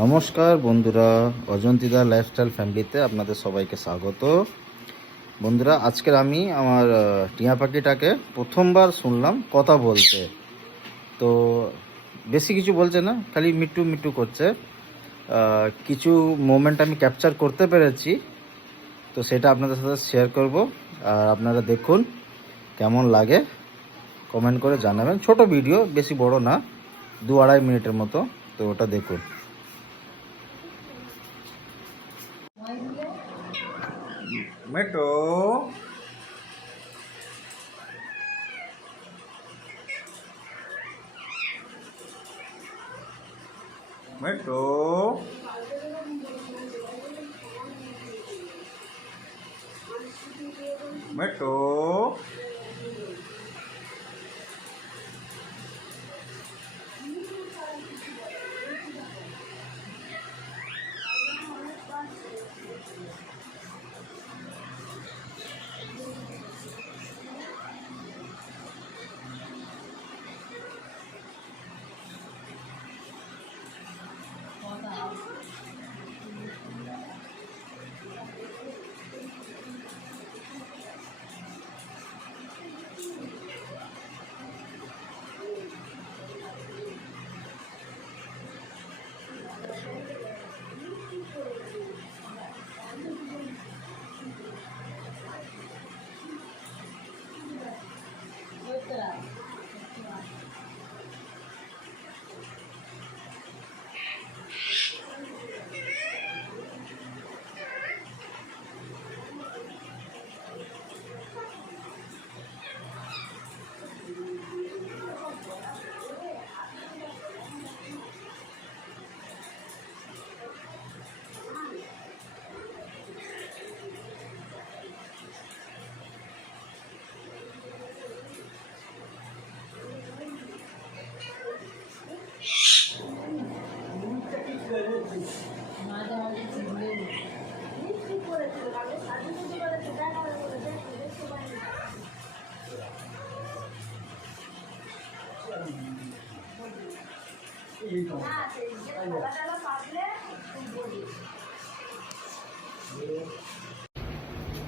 নমস্কার বন্ধুরা, অজন্তিদা লাইফস্টাইল ফ্যামিলিতে আপনাদের সবাইকে স্বাগত। বন্ধুরা, আজকের আমি আমার টিয়া পাখিটাকে প্রথমবার শুনলাম কথা বলতে। তো বেশি কিছু বলছে না, খালি মিট্টু মিট্টু করছে। কিছু মোমেন্ট আমি ক্যাপচার করতে পেরেছি, তো সেটা আপনাদের সাথে শেয়ার করব। আর আপনারা দেখুন কেমন লাগে, কমেন্ট করে জানাবেন। ছোট ভিডিও, বেশি বড় না, 2-2.5 মিনিটের মতো। তো ওটা দেখুন। মেটো মেটো মেটো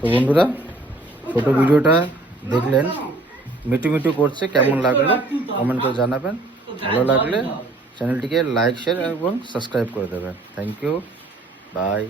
তো বন্ধুরা, ছোট ভিডিওটা দেখলেন, মিটু মিটু করছে, কেমন লাগলো কমেন্ট করে জানাবেন। ভালো লাগলে চ্যানেলটিকে লাইক, শেয়ার এবং সাবস্ক্রাইব করে দেবেন। Thank you, by.